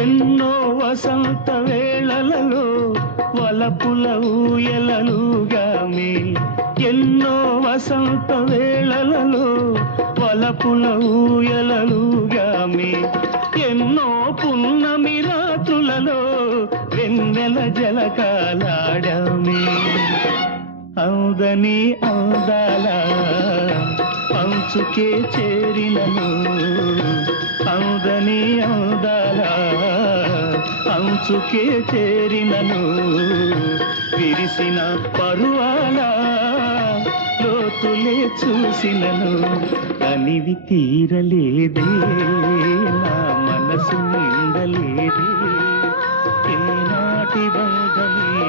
ఎన్నో వసంత వేళలలో వలపుల ఊయలలుగామే, ఎన్నో వసంత వేళలలో వలపుల ఊయలలుగామే, ఎన్నో పున్నమి రాత్రులలో వెన్నెల జలకాలాడామే. అందని అందాల అంచుకే చేరినను, అందని అందాల అంచుకే చేరినను, విరిసిన పరువాల లోతులే చూసినను, కనివి తీరలేదే నా మనసు నిండలేదే, ఏనాటి బంధమే